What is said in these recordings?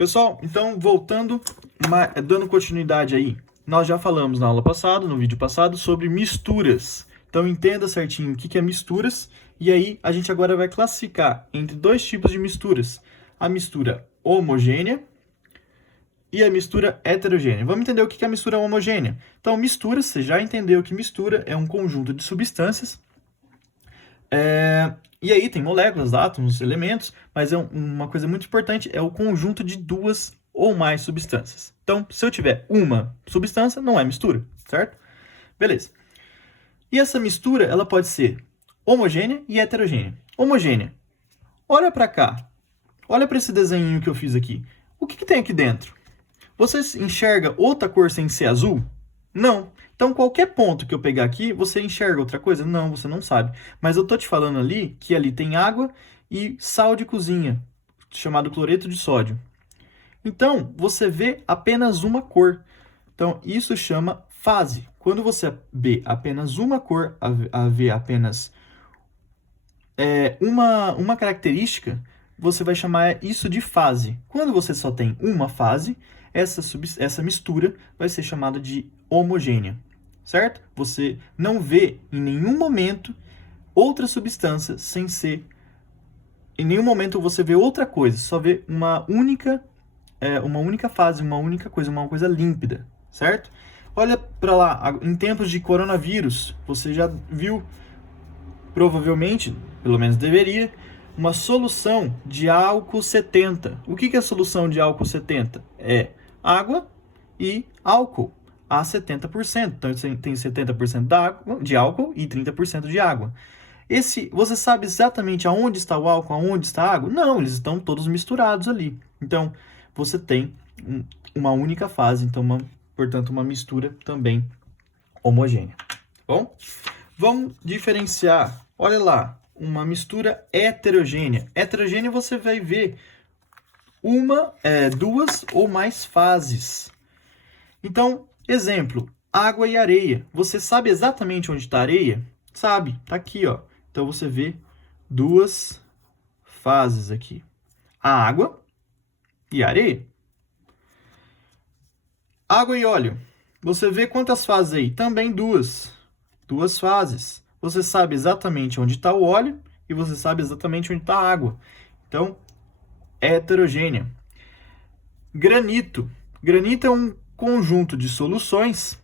Pessoal, então voltando, dando continuidade aí, nós já falamos na aula passada, no vídeo passado, sobre misturas. Então entenda certinho o que é misturas, e aí a gente agora vai classificar entre dois tipos de misturas. A mistura homogênea e a mistura heterogênea. Vamos entender o que é a mistura homogênea. Então, mistura, você já entendeu que mistura é um conjunto de substâncias. E aí tem moléculas, átomos, elementos, mas uma coisa muito importante é o conjunto de duas ou mais substâncias. Então, se eu tiver uma substância, não é mistura, certo? Beleza. E essa mistura, ela pode ser homogênea e heterogênea. Homogênea. Olha para cá. Olha para esse desenho que eu fiz aqui. O que tem aqui dentro? Você enxerga outra cor sem ser azul? Não. Então, qualquer ponto que eu pegar aqui, você enxerga outra coisa? Não, você não sabe. Mas eu tô te falando ali que ali tem água e sal de cozinha, chamado cloreto de sódio. Então, você vê apenas uma cor. Então, isso chama fase. Quando você vê apenas uma cor, vê apenas uma característica, você vai chamar isso de fase. Quando você só tem uma fase, essa mistura vai ser chamada de homogênea, certo? Você não vê em nenhum momento outra substância sem ser... Em nenhum momento você vê outra coisa, só vê uma única fase, uma única coisa, uma coisa límpida, certo? Olha para lá, em tempos de coronavírus, você já viu, provavelmente, pelo menos deveria, uma solução de álcool 70. O que é a solução de álcool 70? É água e álcool a 70%. Então, tem 70% de álcool e 30% de água. Você sabe exatamente aonde está o álcool, aonde está a água? Não, eles estão todos misturados ali. Então, você tem uma única fase, então, portanto, uma mistura também homogênea. Bom, vamos diferenciar. Olha lá, uma mistura heterogênea. Heterogênea você vai ver duas ou mais fases. Então, exemplo, água e areia. Você sabe exatamente onde está a areia? Sabe, está aqui, ó. Então, você vê duas fases aqui. A água e a areia. Água e óleo. Você vê quantas fases aí? Também duas. Duas fases. Você sabe exatamente onde está o óleo e você sabe exatamente onde está a água. Então, é heterogênea. Granito. Granito é um conjunto de soluções.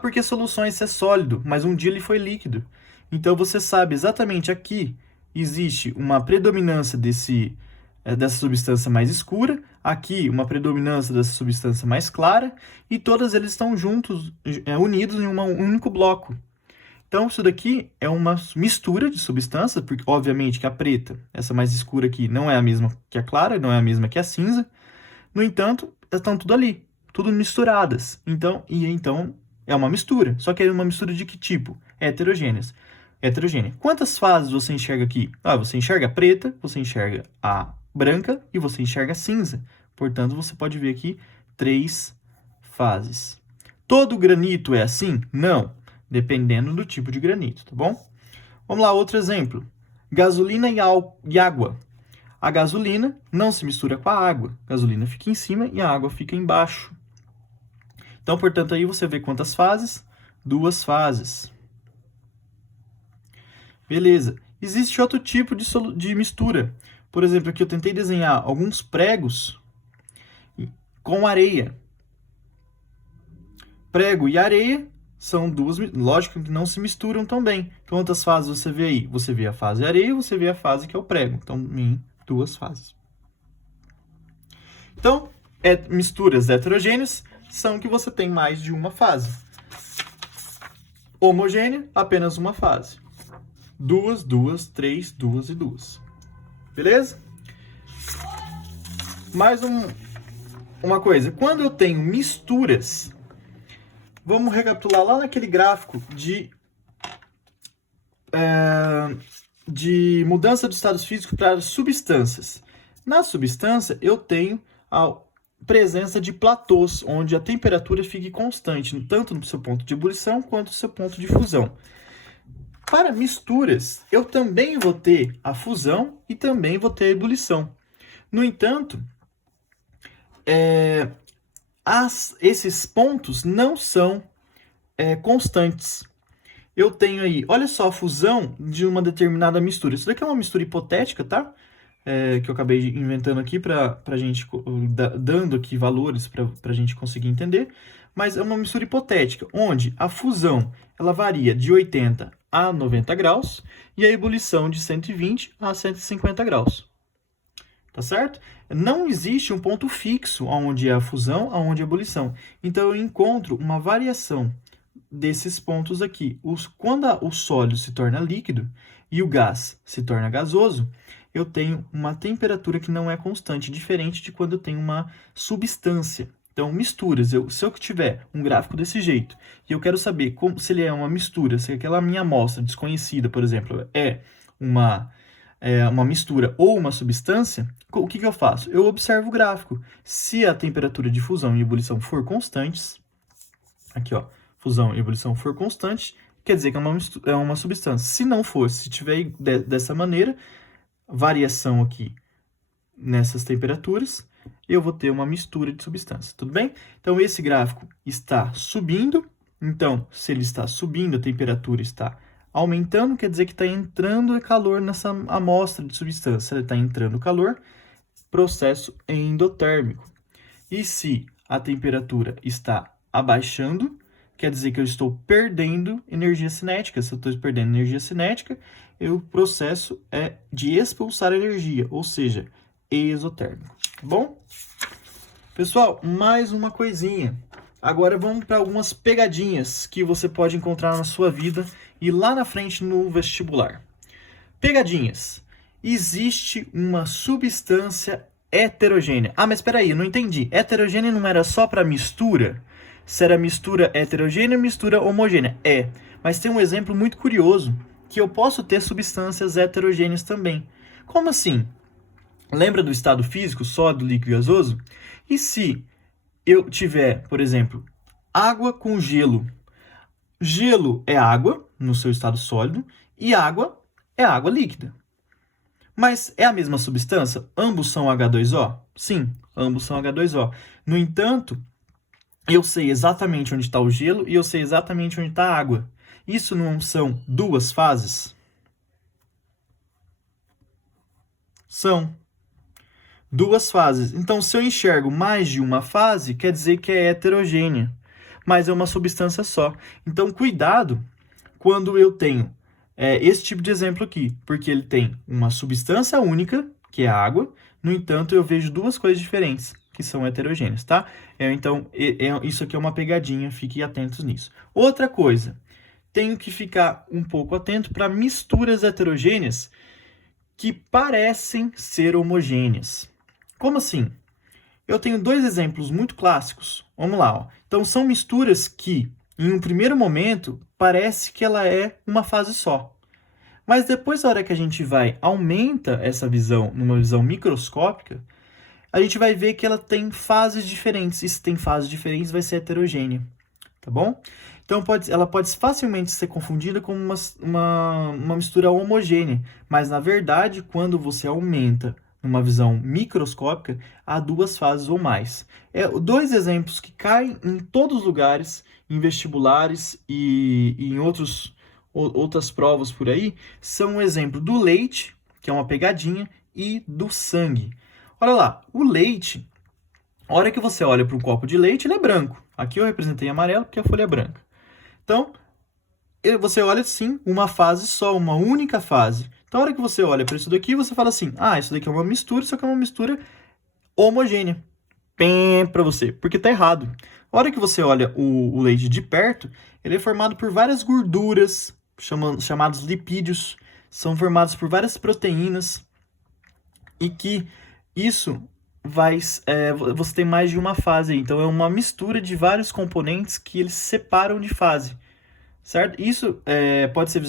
Porque soluções é sólido, mas um dia ele foi líquido. Então, você sabe exatamente aqui existe uma predominância dessa substância mais escura, aqui uma predominância dessa substância mais clara, e todas eles estão juntos, unidos em um único bloco. Então, isso daqui é uma mistura de substâncias, porque obviamente que a preta, essa mais escura aqui, não é a mesma que a clara, não é a mesma que a cinza. No entanto, estão tudo ali, tudo misturadas. Então, é uma mistura. Só que é uma mistura de que tipo? Heterogênea. Quantas fases você enxerga aqui? Você enxerga a preta, você enxerga a branca e você enxerga a cinza. Portanto, você pode ver aqui 3 fases. Todo granito é assim? Não. Dependendo do tipo de granito, tá bom? Vamos lá, outro exemplo. Gasolina e água. A gasolina não se mistura com a água. A gasolina fica em cima e a água fica embaixo. Então, portanto, aí você vê quantas fases? 2 fases. Beleza. Existe outro tipo de mistura. Por exemplo, aqui eu tentei desenhar alguns pregos com areia. Prego e areia são duas, lógico que não se misturam tão bem. Quantas fases você vê aí? Você vê a fase areia, você vê a fase que é o prego. Então, em 2 fases. Então, misturas heterogêneas são que você tem mais de uma fase. Homogênea, apenas uma fase. 2, 2, 3, 2 e 2. Beleza? Mais uma coisa. Quando eu tenho misturas... Vamos recapitular lá naquele gráfico de mudança de estados físicos para substâncias. Na substância, eu tenho a presença de platôs, onde a temperatura fique constante, tanto no seu ponto de ebulição quanto no seu ponto de fusão. Para misturas, eu também vou ter a fusão e também vou ter a ebulição. No entanto, esses pontos não são constantes. Eu tenho aí, olha só, a fusão de uma determinada mistura. Isso daqui é uma mistura hipotética, tá? Que eu acabei inventando aqui para a gente, dando aqui valores para a gente conseguir entender. Mas é uma mistura hipotética, onde a fusão ela varia de 80 a 90 graus e a ebulição de 120 a 150 graus. Tá certo? Não existe um ponto fixo onde é a fusão, onde é a ebulição. Então, eu encontro uma variação desses pontos aqui. Quando o sólido se torna líquido e o gás se torna gasoso, eu tenho uma temperatura que não é constante, diferente de quando eu tenho uma substância. Então, misturas, se eu tiver um gráfico desse jeito e eu quero saber se ele é uma mistura, se aquela minha amostra desconhecida, por exemplo, é uma mistura ou uma substância, o que eu faço? Eu observo o gráfico. Se a temperatura de fusão e ebulição for constantes, aqui ó, fusão e ebulição for constante, quer dizer que é uma substância. Se não for, se tiver dessa maneira, variação aqui nessas temperaturas, eu vou ter uma mistura de substâncias, tudo bem? Então, esse gráfico está subindo. Então, se ele está subindo, a temperatura está aumentando, quer dizer que está entrando calor nessa amostra de substância. Está entrando calor, processo endotérmico. E se a temperatura está abaixando, quer dizer que eu estou perdendo energia cinética. Se eu estou perdendo energia cinética, o processo é de expulsar energia, ou seja, exotérmico. Tá bom? Pessoal, mais uma coisinha. Agora vamos para algumas pegadinhas que você pode encontrar na sua vida e lá na frente no vestibular. Pegadinhas. Existe uma substância heterogênea. Ah, mas espera aí, eu não entendi. Heterogênea não era só para mistura? Se era mistura heterogênea ou mistura homogênea? É, mas tem um exemplo muito curioso, que eu posso ter substâncias heterogêneas também. Como assim? Lembra do estado físico, sólido, líquido e gasoso? E se eu tiver, por exemplo, água com gelo? Gelo é água no seu estado sólido e água é água líquida. Mas é a mesma substância? Ambos são H2O? Sim, ambos são H2O. No entanto, eu sei exatamente onde está o gelo e eu sei exatamente onde está a água. Isso não são duas fases? São duas fases. Então, se eu enxergo mais de uma fase, quer dizer que é heterogênea, mas é uma substância só. Então, cuidado quando eu tenho esse tipo de exemplo aqui, porque ele tem uma substância única, que é a água, no entanto, eu vejo duas coisas diferentes, que são heterogêneas, tá? Então, isso aqui é uma pegadinha, fiquem atentos nisso. Outra coisa, tenho que ficar um pouco atento para misturas heterogêneas que parecem ser homogêneas. Como assim? Eu tenho dois exemplos muito clássicos. Vamos lá. Ó. Então, são misturas que, em um primeiro momento, parece que ela é uma fase só. Mas depois, na hora que a gente aumenta essa visão numa visão microscópica, a gente vai ver que ela tem fases diferentes. E se tem fases diferentes, vai ser heterogênea. Tá bom? Então, ela pode facilmente ser confundida com uma mistura homogênea. Mas, na verdade, quando você aumenta numa visão microscópica, há duas fases ou mais. Dois exemplos que caem em todos os lugares, em vestibulares e em outras provas por aí, são o exemplo do leite, que é uma pegadinha, e do sangue. Olha lá, o leite, a hora que você olha para um copo de leite, ele é branco. Aqui eu representei em amarelo porque a folha é branca. Então, você olha sim, uma fase só, uma única fase. Então, a hora que você olha para isso daqui, você fala assim, isso daqui é uma mistura, só que é uma mistura homogênea. Pem para você, porque tá errado. A hora que você olha o leite de perto, ele é formado por várias gorduras, chamados lipídios, são formados por várias proteínas, e que isso você tem mais de uma fase. Então, é uma mistura de vários componentes que eles se separam de fase. Certo? Isso pode ser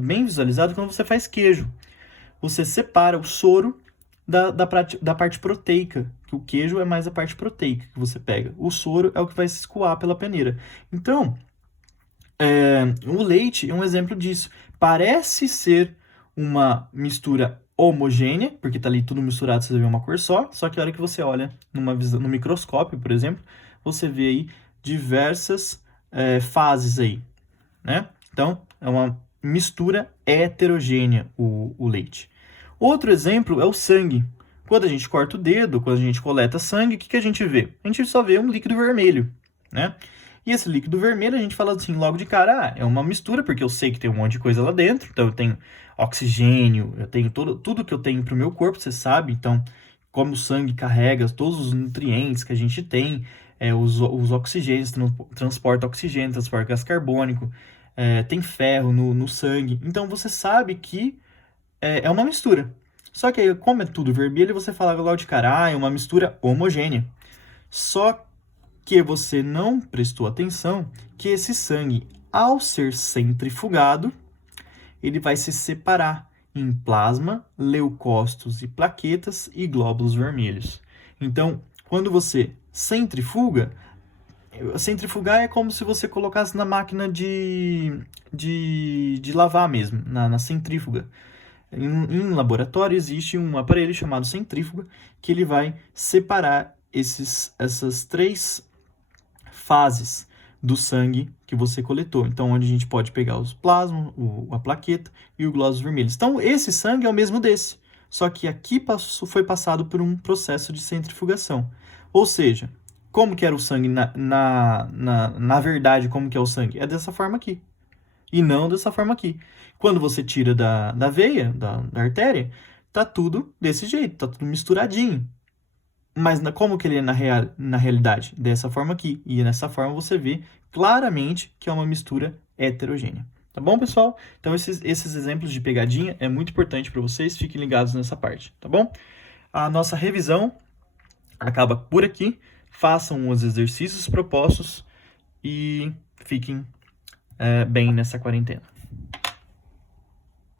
bem visualizado quando você faz queijo. Você separa o soro da parte proteica, que o queijo é mais a parte proteica que você pega. O soro é o que vai se escoar pela peneira. Então, o leite é um exemplo disso. Parece ser uma mistura homogênea, porque tá ali tudo misturado, você vê uma cor só que a hora que você olha no microscópio, por exemplo, você vê aí diversas fases aí, né? Então, é uma mistura heterogênea o leite. Outro exemplo é o sangue. Quando a gente corta o dedo, quando a gente coleta sangue, o que a gente vê? A gente só vê um líquido vermelho, né? E esse líquido vermelho, a gente fala assim logo de cara, é uma mistura, porque eu sei que tem um monte de coisa lá dentro, então eu tenho oxigênio, eu tenho tudo que eu tenho para o meu corpo, você sabe, então, como o sangue carrega todos os nutrientes que a gente tem, os oxigênios, transporta oxigênio, transporta gás carbônico, tem ferro no sangue, então você sabe que é uma mistura. Só que aí, como é tudo vermelho, você fala logo de cara, é uma mistura homogênea. Só que você não prestou atenção que esse sangue, ao ser centrifugado, ele vai se separar em plasma, leucócitos e plaquetas e glóbulos vermelhos. Então, quando você centrifugar é como se você colocasse na máquina de lavar mesmo, na centrífuga. Em laboratório existe um aparelho chamado centrífuga que ele vai separar essas 3 fases do sangue que você coletou. Então, onde a gente pode pegar os plasma, a plaqueta e o glóbulos vermelhos. Então, esse sangue é o mesmo desse, só que aqui foi passado por um processo de centrifugação. Ou seja, como que era o sangue na verdade, como que é o sangue? É dessa forma aqui. E não dessa forma aqui. Quando você tira da veia, da artéria, tá tudo desse jeito, tá tudo misturadinho. Mas como que ele é na realidade? Dessa forma aqui. E nessa forma você vê claramente que é uma mistura heterogênea. Tá bom, pessoal? Então, esses exemplos de pegadinha é muito importante para vocês. Fiquem ligados nessa parte, tá bom? A nossa revisão acaba por aqui. Façam os exercícios propostos e fiquem bem nessa quarentena.